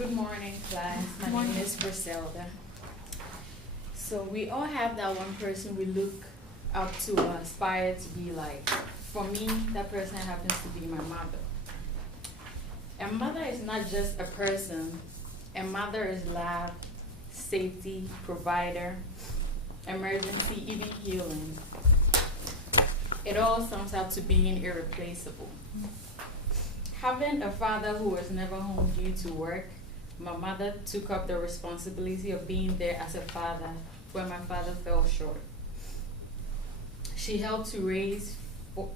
Good morning, class. My name is Griselda. So we all have that one person we look up to or aspire to be like. For me, that person happens to be my mother. A mother is not just a person. A mother is love, safety, provider, emergency, even healing. It all sums up to being irreplaceable. Having a father who was never home due to work, my mother took up the responsibility of being there as a father when my father fell short. She helped to raise four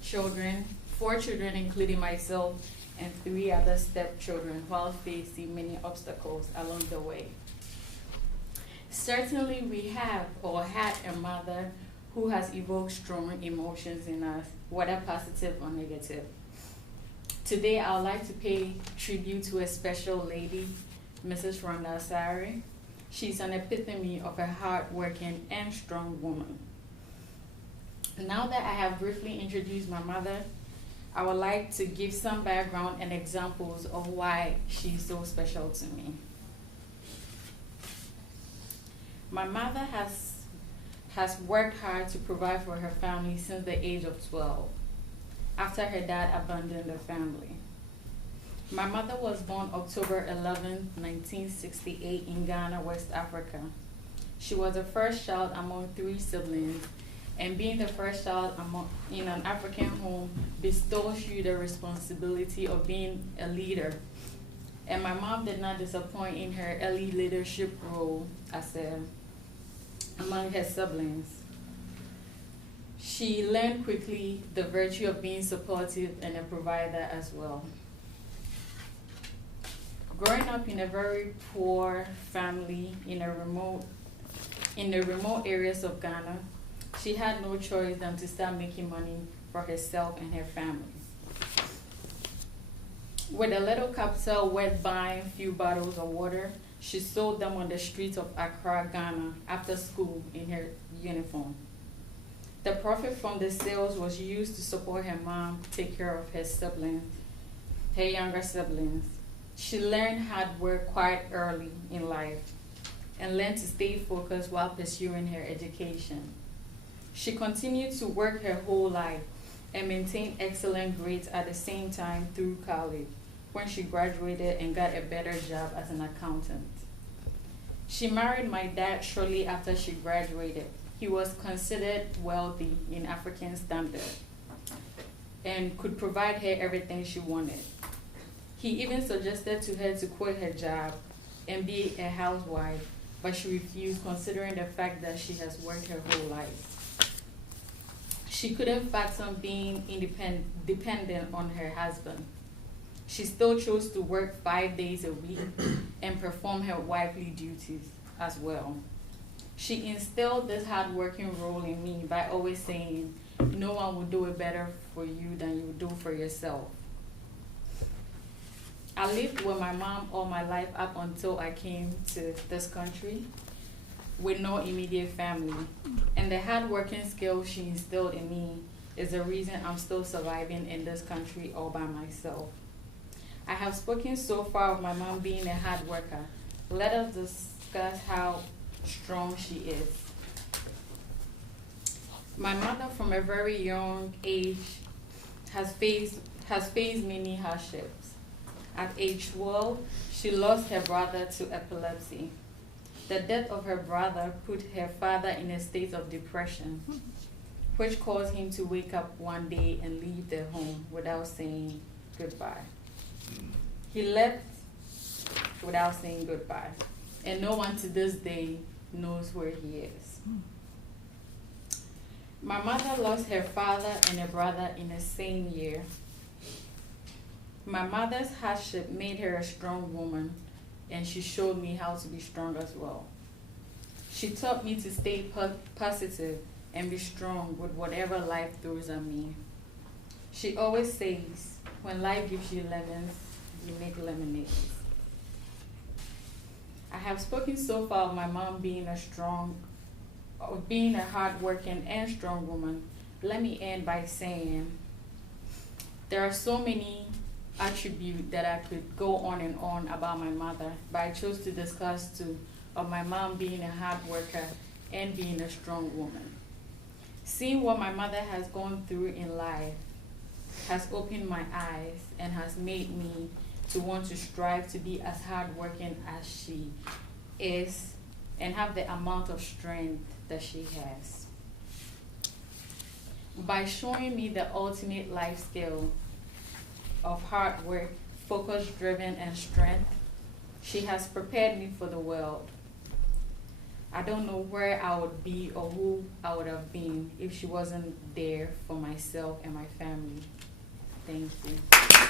children including myself, and 3 other stepchildren while facing many obstacles along the way. Certainly we have or had a mother who has evoked strong emotions in us, whether positive or negative. Today, I would like to pay tribute to a special lady, Mrs. Rhonda Asari. She's an epitome of a hard-working and strong woman. Now that I have briefly introduced my mother, I would like to give some background and examples of why she's so special to me. My mother has worked hard to provide for her family since the age of 12. After her dad abandoned the family. My mother was born October 11, 1968 in Ghana, West Africa. She was the first child among 3 siblings, and being the first child in an African home bestows you the responsibility of being a leader. And my mom did not disappoint in her early leadership role among her siblings. She learned quickly the virtue of being supportive and a provider as well. Growing up in a very poor family in the remote areas of Ghana, she had no choice than to start making money for herself and her family. With a little capital worth buying a few bottles of water, she sold them on the streets of Accra, Ghana, after school in her uniform. The profit from the sales was used to support her mom, take care of her siblings, her younger siblings. She learned hard work quite early in life and learned to stay focused while pursuing her education. She continued to work her whole life and maintained excellent grades at the same time through college, when she graduated and got a better job as an accountant. She married my dad shortly after she graduated. He was considered wealthy in African standards and could provide her everything she wanted. He even suggested to her to quit her job and be a housewife, but she refused, considering the fact that she has worked her whole life. She couldn't fathom being dependent on her husband. She still chose to work 5 days a week and perform her wifely duties as well. She instilled this hard-working role in me by always saying, no one will do it better for you than you do for yourself. I lived with my mom all my life up until I came to this country with no immediate family. And the hard-working skills she instilled in me is the reason I'm still surviving in this country all by myself. I have spoken so far of my mom being a hard worker. Let us discuss how strong she is. My mother from a very young age has faced many hardships. At age 12, she lost her brother to epilepsy. The death of her brother put her father in a state of depression, which caused him to wake up one day and leave the home without saying goodbye. He left without saying goodbye, and no one to this day knows where he is. My mother lost her father and a brother in the same year. My mother's hardship made her a strong woman, and she showed me how to be strong as well. She taught me to stay positive and be strong with whatever life throws at me. She always says, when life gives you lemons, you make lemonade. I have spoken so far of my mom being a hardworking and strong woman. Let me end by saying there are so many attribute that I could go on and on about my mother, but I chose to discuss two of my mom being a hard worker and being a strong woman. Seeing what my mother has gone through in life has opened my eyes and has made me to want to strive to be as hardworking as she is and have the amount of strength that she has. By showing me the ultimate life skill of hard work, focus driven, and strength, she has prepared me for the world. I don't know where I would be or who I would have been if she wasn't there for myself and my family. Thank you.